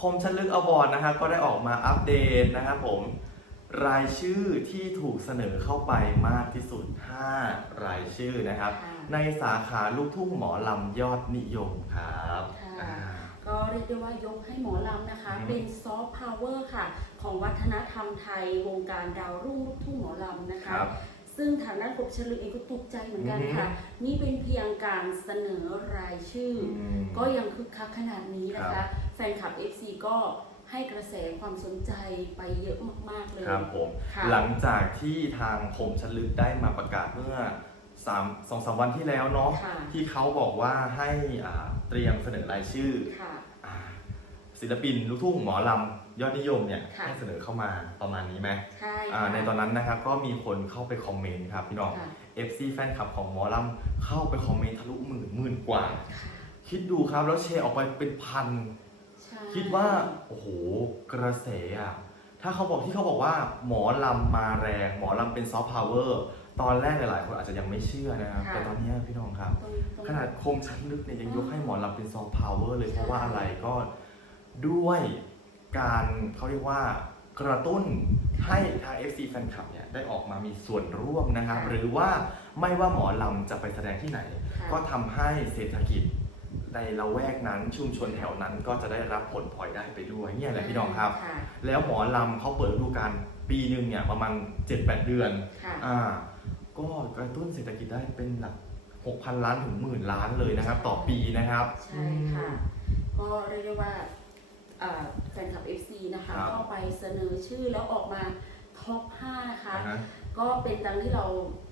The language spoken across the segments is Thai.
คมชันลึกอวอร์ดนะครับก็ได้ออกมาอัปเดตนะครับผมรายชื่อที่ถูกเสนอเข้าไปมากที่สุด 5 รายชื่อนะครับค่ะในสาขาลูกทุ่งหมอลำยอดนิยมครับค่ะอ่า ก็เรียกได้ว่ายกให้หมอลำนะคะ อืม เป็นซอฟต์พาวเวอร์ค่ะ ของวัฒนธรรมไทยวงการดาวรุ่งลูกทุ่งหมอลำนะคคะ รับ ซึ่งทางด้านกบชลึกเองก็ตกใจเหมือนกันอือฮึค่ะ นี่เป็นเพียงการเสนอรายชื่ออมก็ยังคึกคักขนาดนี้นะครัคะ บ แฟนคลับ FC ก็ให้กระแสความสนใจไปเยอะมาก ๆ เลย ครับผมค่ะหลังจากที่ทางคมชันลึกได้มาประกาศเมื่อสามสองสามวันที่แล้วเนาะค่ะ ที่เขาบอกว่าให้อ่าเตรียมเสนอรายชื่อค่ะอ่าศิลปินลูกทุ่งหมอลำยอดนิยมเนี่ยค่ะ ให้เสนอเข้ามาประมาณนี้ไหมใช่อ่าค่ะในตอนนั้นนะครับก็มีคนเข้าไปคอมเมนต์ครับพี่น้อง ค่ะ FC แฟนคลับของหมอลำเข้าไปคอมเมนต์ทะลุหมื่นหมื่นกว่าค่ะคิดดูครับแล้วแชร์ออกไปเป็นพันใช่ คิดว่าโอ้โหกระแสอะถ้าเขาบอกที่เขาบอกว่าหมอลำมาแรง หมอลำเป็นซอฟต์พาวเวอร์ตอนแรกหลายๆคนอาจจะยังไม่เชื่อนะครับ ค่ะแต่ตอนเนี้ยพี่น้องครับตรงตรงขนาดคมชันลึกเนี่ยยังยกให้หมอลำเป็นซอฟต์พาวเวอร์เลย ใช่ เพราะว่าอะไรก็ด้วยการเขาเรียกว่ากระตุ้นให้ทาง FC แฟนคลับเนี่ยได้ออกมามีส่วนร่วมนะครับ หรือว่าไม่ว่าหมอลำจะไปแสดงที่ไหนค่ะก็ทำให้เศรษฐกิจ ในละแวกนั้นชุมชนแถวนั้นก็จะได้รับผลพลอยได้ไปด้วยเนี่ยแหละพี่น้องครับค่ะแล้วหมอลำเขาเปิดฤดูกาลปีหนึ่งเนี่ยประมาณ 7-8 เดือน ค่ะ อ่าก็กระตุ้นเศรษฐกิจได้เป็นหลัก 6,000 ล้านถึงหมื่นล้านเลยนะครับ ต่อปีนะครับ ใช่ค่ะ ก็เรียกได้ว่าอ่าแฟนคลับ FC นะคะครับ ก็ไปเสนอชื่อแล้วออกมาท็อป 5 นะคะอ่าฮะ ก็เป็นดังที่เรา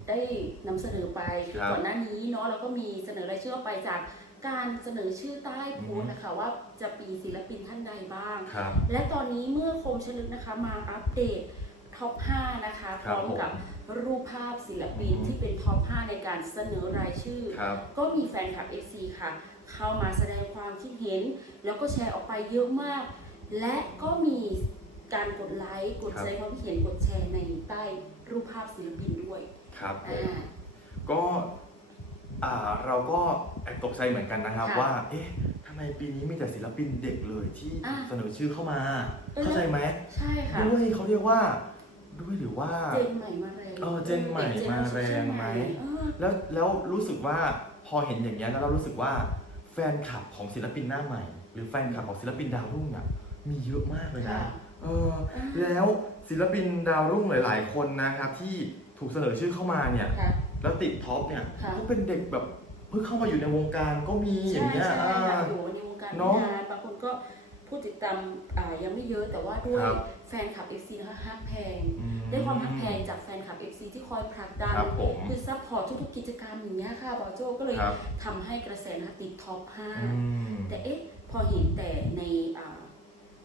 ได้นำเสนอไปคือครับก่อนหน้านี้เนาะเราก็มีเสนอรายชื่อออกไปจาก การเสนอชื่อใต้โพสต์นะคะว่าจะปีศิลปินท่านใดบ้าง ครับ และตอนนี้เมื่อคมชลึกนะคะมาอัปเดตท็อป 5 นะคะพครับร้อมกับผมรูปภาพศิลปินอืม ที่เป็นท็อป 5 ในการเสนอรายชื่อ ครับ ก็มีแฟนคลับ FC ค่ะ เข้ามาแสดงความคิดเห็น แล้วก็แชร์ออกไปเยอะมาก และก็มีการกดไลค์กดครับแสดงความคิดเห็นกดแชร์ในใต้รูปภาพศิลปินด้วยครับผม อ่า ก็ อ่าเราก็แอบตกใจเหมือนกันนะครับค่ะว่า เอ๊ะทำไมปีนี้มีแต่ศิลปินเด็กเลยที่อ่าเสนอชื่อเข้ามา เออ เข้าใจไหมใช่ค่ะด้วยเขาเรียกว่า ด้วยหรือว่า เจนใหม่มาแรงเออเจนใหม่มาแรงไหม เออแล้วแล้วรู้สึกว่าพอเห็นอย่างนี้ยแล้วเรารู้สึกว่าแฟนคลับของศิลปินหน้าใหม่ หรือแฟนคลับของศิลปินดาวรุ่งเนี่ยมีเยอะมากเลยนะ ค่ะเออแล้วศิลปินดาวรุ่งหลาย ๆ คนนะครับที่ถูกเสนอชื่อเข้ามาเนี่ย ค่ะ แล้วติดท็อปเนี่ยค่ะ ก็เป็นเด็กแบบเพิ่งเข้ามาอยู่ในวงการก็มีอย่างเงี้ยใช่ใช่อ่าค่ะอยู่ในวงการเนอะนานบางคนก็ผู้ติดตามอ่ายังไม่เยอะแต่ว่าด้วยครับแฟนคลับ FC นะคะฮักแพงอืมได้ความฮักแพงจากแฟนคลับ FC ที่คอยผลักดันครับผมคือซัพพอร์ตทุกๆกิจกรรมอย่างเงี้ยค่ะบอโจก็เลยครับ ทำให้กระแสนะคะติดท็อปอืม5แต่เอ๊ะพอเห็นแต่ในอ่า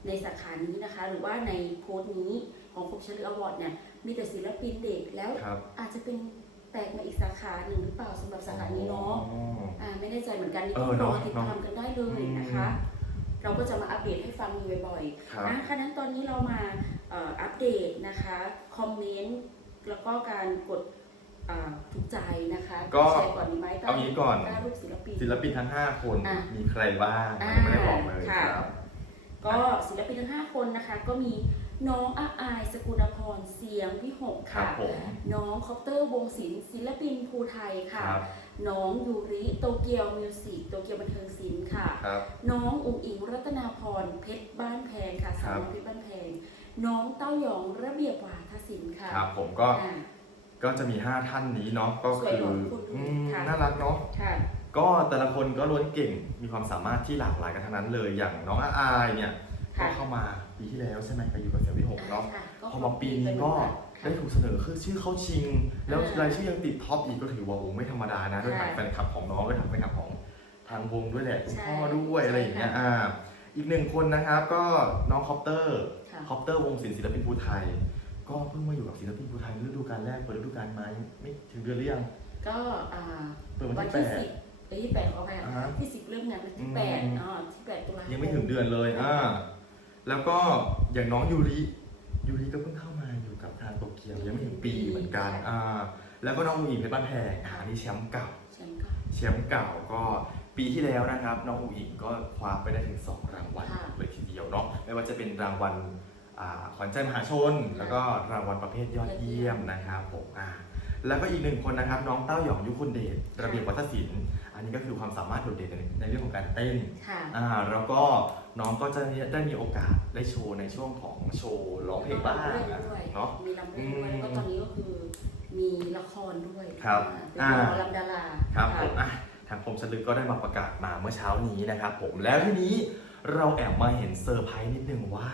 ในสาขานี้นะคะ หรือว่าในโพสต์นี้ของคมเชลืออวอร์ดเนี่ยมีแต่ศิลปินเด็กแล้วครับ อาจจะเป็น แตกมาอีกสาขาหนึ่งหรือเปล่าสำหรับสาขานี้เนาะอ๋ออ่าไม่แน่ใจเหมือนกันนี่เอก็อรอเนอะติดตามกันได้เลยนะคะ เราก็จะมาอัปเดตให้ฟังอยู่บ่อยครับๆนะคะนั้นตอนนี้เรามาเอ่ออัปเดตนะคะคอมเมนต์แล้วก็การกดอ่าถูกใจนะคะก็แชร์ก่อนดีไหมใต้เอางี้ก่อนใต้รูปศิลปินศิลปินทั้ง 5 คนอะมีใครบ้างอ่ายังไม่ได้บอกเลยค่ะครับก็ศิลปินทั้ง 5 คนนะคะก็มี น้องอาอายสกุลพรเสียงวิหกครับค่ะ ผมน้องคอปเตอร์วงศิลป์ศิลปินภูไทยคค่ะ รับน้องยูริโตเกียวมิวสิกโตเกียวบันเทิงศิลป์ค่ะ ครับ น้องอุ๋งอิงรัตนาพรเพชรบ้านแพงค่ะสาวน้อยเพชรบ้านแพงน้องเต้าหยองระเบียบวาทศิลป์ค่ะครับผมก็ อ่า ก็จะมี 5 ท่านนี้เนาะ ก็สวยคือหล่อทุกคนอืมค่ะ น่ารักเนาะ ค่ะ ก็แต่ละคนก็ล้วนเก่ง มีความสามารถที่หลากหลายกันทั้งนั้นเลย อย่างน้องอาอายเนี่ย ก็ค่ะเข้ามาปีที่แล้วใช่ไหมไปอยู่กับเสียงวิหกเนาะค่ะพอมาปีนี้ก็ค่ะได้ถูกเสนอคือชื่อเข้าชิง แล้วอ่ารรายชื่อยังติดท็อปอีกก็ถือว่าโอ้ไม่ธรรมดานะด้วยค่ะทางแฟนคลับของน้องด้วยทางแฟนคลับของทางวงด้วยแหละคุณใช่พ่อด้วยอะไรอย่างเงี้ยใช่ค่ะอ่าอีกหนึ่งคนนะครับก็น้องคอปเตอร์ค่ะคอปเตอร์วงศิลป์ศิลปินภูไทย ก็เพิ่งมาอยู่กับศิลปินภูไทยฤดูกาลแรกเปิดฤดูกาลมายังไม่ถึงเดือนหรือยังก็อ่าเปิดวันวันที่ที่แปดสิบเอ้ยที่แปดขอไปอะอ่าฮะที่สิบเริ่มงานวันที่แปดอืมอ๋อที่แปดตุลายัยังไม่ถึงเดือนเลยอ่า แล้วก็อย่างน้องยูริยูริก็เพิ่งเข้ามาอยู่กับทางโตเกียวยังไม่ถึงปีเหมือนกันอ่าแล้วก็น้องอูอิงเพชรบ้านแพงอ่านี่แชมป์เก่าแชมป์ค่ะแชมป์เก่าก็ปีที่แล้วนะครับ น้องอูอิงก็คว้าไปได้ถึง 2 รางวัลค่ะเลยทีเดียวเนาะไม่ว่าจะเป็นรางวัลอ่าขวัญใจมหาชน แล้วก็รางวัลประเภทยอดเยี่ยมนะครับผมอ่าแล้วก็อีกหนึ่งคนนะครับ น้องเต้าหยองยุคุณเดชระเบียบวัฒนศิลป์ อันนี้ก็คือความสามารถโดดเด่นในในเรื่องของการเต้นค่ะอ่าแล้วก็ น้องก็จะได้มีโอกาสได้โชว์ในช่วงของโชว์ร้องเพลงบ้างมีลำเรื่องด้วยเนาะมีลำเรื่องด้วยอืมแล้วก็ตอนนี้ก็คือมีละครด้วยครับอ่าเป็นอ่าหมอลำดาราครับะผมอะทางคมชลึกก็ได้มาประกาศมาเมื่อเช้านี้นะครับผมแล้วทีนี้เราแอบมาเห็นเซอร์ไพรส์นิดนึงว่า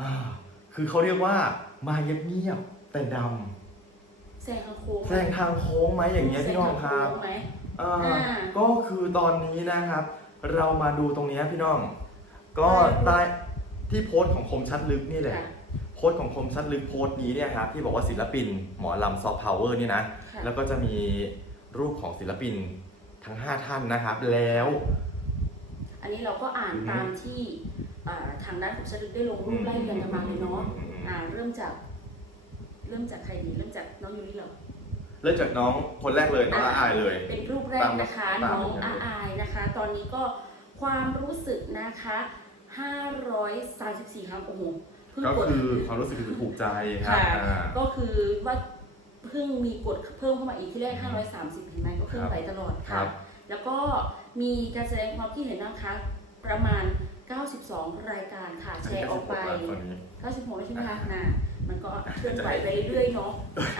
อ่าคือเขาเรียกว่ามาเงียบๆแต่ดแซงทางโค้งำแซงทางโค้งไหมอย่างเงี้ยพี่น้องครับแซงทางโงไหมอ่าอ่าก็คือตอนนี้นะครับ เรามาดูตรงเนี้ยพี่น้อง ก็ได้ใต้ที่โพสต์ของคมชัดลึกนี่แหละค่ะโพสต์ของคมชัดลึกโพสต์นี้เนี่ยครับที่บอกว่าศิลปิน หมอลำซอฟต์พาวเวอร์นี่นะค่ะแล้วก็จะมีรูปของศิลปินทั้ง 5 ท่านนะครับ แล้ว อันนี้เราก็อ่านอืมตามที่อ่าทางด้านของชลึกได้ลงรูปไล่เรียงกันมาเลยเนาะอืมอืมอืมอ่าเริ่มจาก เริ่มจากใครดี เริ่มจากน้องยูริเหรอ เริ่มจากน้องคนแรกเลยน้องอาอายเลย เป็นรูปแรกนะคะตามน้องตามอาอายนะคะ ตอนนี้ก็ความรู้สึกนะคะ534ครั้งโอ้โหเพิ่งก็กดคือความรู้สึกคือถูกใจครับค่ะอ่า ก็คือว่าเพิ่งมีกดเพิ่มเข้ามาอีกที่แรก530เห็นไหมก็ขึ้นครับไปตลอดครัค่ะ บ แล้วก็มีการแสดงความคิดเห็นนะคะ ประมาณ 92 รายการค่ะแชร์ออกไปตอนนี้96ใช่ไหมคะน่ะมันก็เคลื่อนไหวไปเรื่อยๆเนาะ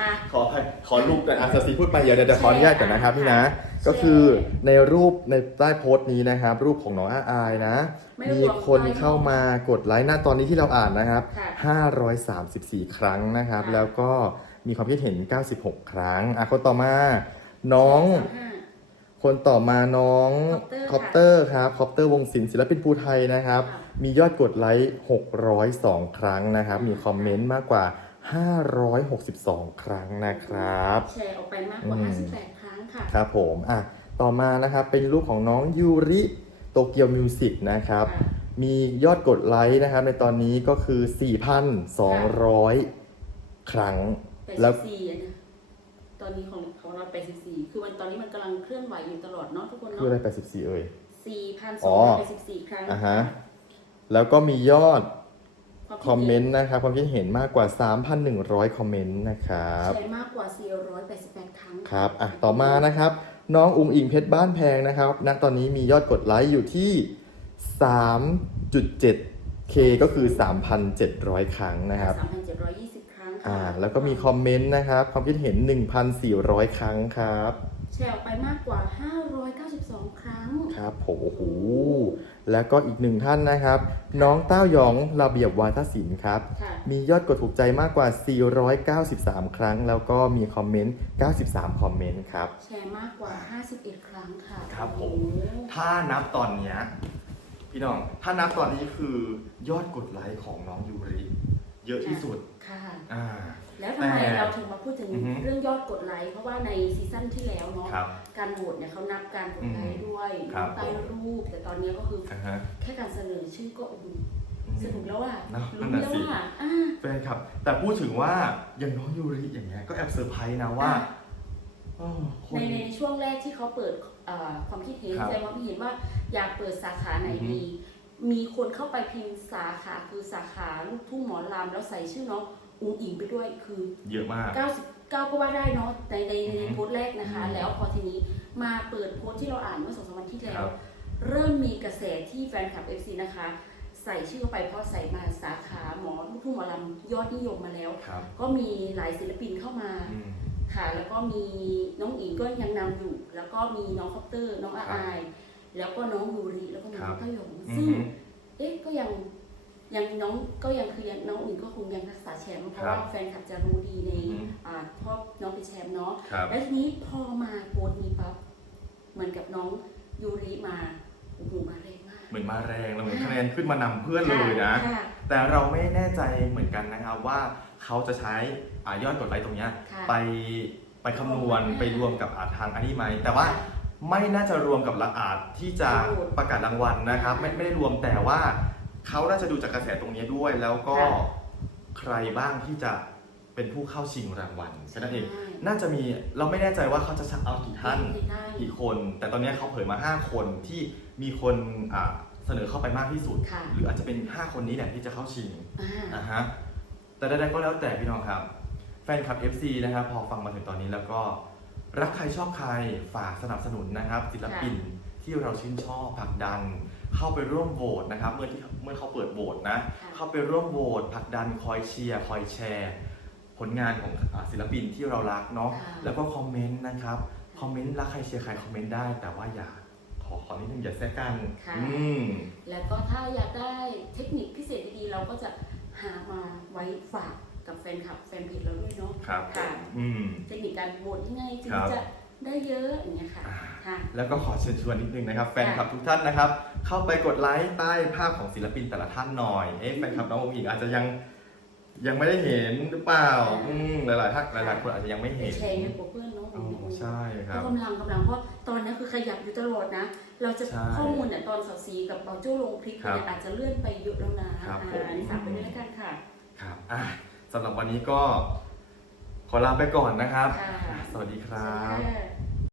อะ ขออภัยขอรูปกันอาซาซีพูดไปเดี๋ยวเดี๋ยวเดี๋ยวขออนุญาตก่อนนะครับพี่นะแชร์ก็คือในรูปในใต้โพสต์นี้นะครับ รูปของน้องอาอายนะไม่รมีวมคนใต้เข้ามากดไลค์หน้าตอนนี้ที่เราอ่านนะครับค่ะ534 ครั้งนะครับค่ะแล้วก็มีความคิดเห็น 96 ครั้งอะคนต่อมาน้อง35 คนต่อมาน้องคคออปปเตเตออร์ร์ครับคอปเตอร์วงศิลป์ศิลปินภูไทยนะครับค่ะมียอดกดไลค์ 602 ครั้งนะครับ มีคอมเมนต์มากกว่า 562 ครั้งนะครับ แชร์ออกไปมากกว่าอืม58 ครั้งค่ะ ครับผมอะต่อมานะครับเป็นรูปของน้องยูริโตเกียวมิวสิกนะครับค่ะมียอดกดไลค์นะครับ ในตอนนี้ก็คือ 4,200 ครั้งแล้ว84อันนะ ตอนนี้ของของเรา84คือมันตอนนี้มันกำลังเคลื่อนไหวอยู่ตลอดเนาะทุกคนคือเนาะอะไร84 เอ่ยอ๋อ4,284ครั้งอะฮะ แล้วก็มียอดวาคอมเมนต์นะครับ ความคิดเห็นมากกว่า 3,100 คอมเมนต์นะครับแชร์มากกว่า488ครั้งครับ อะ ต่อมานะครับ น้องอุงอิงเพชรบ้านแพงนะครับ ณ ตอนนี้มียอดกดไลค์อยู่ที่ 3.7K ก็คือ 3,700 ครั้งนะครับ3,720ครั้งค่ะ อ่า แล้วก็มีคอมเมนต์นะครับ ความคิดเห็น 1,400 ครั้งครับ แชร์ออกไปมากกว่า 592 ครั้ง ครับผมโอ้โหแล้วก็อีกหนึ่งท่านนะครับ น้องเต้าหยองระเบียบวาทศิลป์ครับ ค่ะ มียอดกดถูกใจมากกว่า 493 ครั้ง แล้วก็มีคอมเมนต์ 93 คอมเมนต์ครับ แชร์มากกว่า 51 ครั้งค่ะครับผม โอ้โหถ้านับตอนเนี้ยพี่น้อง ถ้านับตอนนี้คือยอดกดไลค์ของน้องยูริ เยอะที่สุดค่ะ อ่า แล้วทำไมแต่เราถึงมาพูดถึงอือฮึ เรื่องยอดกดไลค์เพราะว่าในซีซั่นที่แล้วเนาะครับ การโหวตเนี่ยเขานับการกดไลค์ด้วยครับ ใต้รูป แต่ตอนนี้ก็คืออ่าฮะแค่การเสนอชื่อก็โอ้โหสนุกแล้วอะเนอะนั่รู้นน่ะแล้วสิ อะอ่า แฟนครับ แต่พูดถึงว่าอย่างน้องยูริอย่างเงี้ยก็แอบเซอร์ไพรส์นะว่าเออคในน ในช่วงแรกที่เขาเปิดเอ่อความคิดเห็นครับแสดงความคิดเห็นว่าอยากเปิดสาขาไหนอือฮึดี มีคนเข้าไปพิมพ์สาขาคือสาขาลูกทุ่งหมอลำแล้วใส่ชื่อน้องอุ้งอิงไปด้วยคือเยอะมาก 99 ก็ว่าได้เนาะในในในอือฮึโพสต์แรกนะคะอืมแล้วพอทีนี้มาเปิดโพสต์ที่เราอ่านเมื่อสองสามวันที่แล้ควรับเริ่มมีกระแสที่แฟนคลับ FC นะคะ ใส่ชื่อเข้าไปเพราะใส่มาสาขาหมอลูกทุ่งหมอลำยอดนิยมมาแล้ว ครับก็มีหลายศิลปินเข้ามาอืม ค่ะ แล้วก็มีน้องอิงก็ยังนำอยู่ แล้วก็มีน้องคอปเตอร์ น้องอาครับ อาย แล้วก็น้องยูริแล้วก็มีครัน้อบงเต้าหยงอืซึ่งมเอ๊ะก็ยังยังน้องก็ยังคือยังน้องอื่นก็คงยังรักษาแชมป์เพราะครับว่าแฟนคลับจะรู้ดีในอืมอ่าเพราะน้องเป็นแชมป์เนาะครับแล้วทีนี้พอมาโพสต์นี้ปั๊บเหมือนกับน้องยูริมาโอ้โหมาแรงมากเหมือนมาแรงแล้วเหมือนคะแนนขึ้นมานำเพื่อนเลยนะค่ะแต่เราไม่แน่ใจเหมือนกันนะครับว่าเขาจะใช้อายอดกดไลค์ตรงเนี้ยค่ะไปไปคำนวณไปรวมกับอาทางอันนี้ไหมแต่ว่า ไม่น่าจะรวมกับละอาจที่จะประกาศรางวัลนะครับ ไม่ไม่ได้รวมแต่ว่าเขาน่าจะดูจากกระแสตรงนี้ด้วย แล้วก็ใครบ้างที่จะเป็นผู้เข้าชิงรางวัลแค่นั้นเองใช่น่าจะมีเราไม่แน่ใจว่าเขาจะชักเอากี่ท่านกี่ท่านกี่คน แต่ตอนนี้เขาเผยมา 5 คนที่มีคนอ่าเสนอเข้าไปมากที่สุดค่ะหรืออาจจะเป็น 5 คนนี้แหละที่จะเข้าชิงอ่านะฮะแต่ใดๆก็แล้วแต่พี่น้องครับ แฟนคลับ FC นะครับพอฟังมาถึงตอนนี้แล้วก็ รักใครชอบใครฝากสนับสนุนนะครับศิลปินที่เราชื่นชอบผลักดัน เข้าไปร่วมโหวตนะครับ เมื่อที่เมื่อเขาเปิดโหวตนะค่ะเข้าไปร่วมโหวตผลักดันคอยเชียร์คอยแชร์ ผลงานของอ่าศิลปินที่เรารักเนาะค่ะแล้วก็คอมเมนต์นะครับคอมเมนต์รักใครเชียร์ใครคอมเมนต์ได้แต่ว่าอย่าขอขอนิดนึงอย่าแทรกกันค่ะอืมแล้วก็ถ้าอยากได้เทคนิคพิเศษดีๆเราก็จะหามาไว้ฝาก กับแฟนคลับแฟนเพจเราด้วยเนาะครับค่ะอืมเทคนิคการโหวตยังไงถึงครับ จะได้เยอะอย่างเงี้ยค่ะอ่าค่ะ แล้วก็ขอเชิญชวนนิดนึงนะครับ แฟนคลับทุกท่านนะครับ เข้าไปกดไลค์ใต้ภาพของศิลปินแต่ละท่านหน่อยเอ๊ะแฟนคลับน้ององค์อิงอาจจะยังยังไม่ได้เห็นหรือเปล่าอืมหลายๆท่านหลายๆคนอาจจะยังไม่ไปเห็นแชร์ในโปรเพื่อนเนาะ อ๋อใช่ครับ กำลังกำลังเพราะตอนนี้คือขยับอยู่ตลอดนะ เราจะใช่ข้อมูลเนี่ยตอนสาวซีกับเบาโจ้ลงคลิปครับเนี่ยอาจจะเลื่อนไปเยอะแล้วนะครับผม อ่านี่ฝากไปด้วยแล้วกันค่ะ ครับอะ สำหรับวันนี้ก็ขอลาไปก่อนนะครับค่ะสวัสดีครัสวัสบดีค่ะ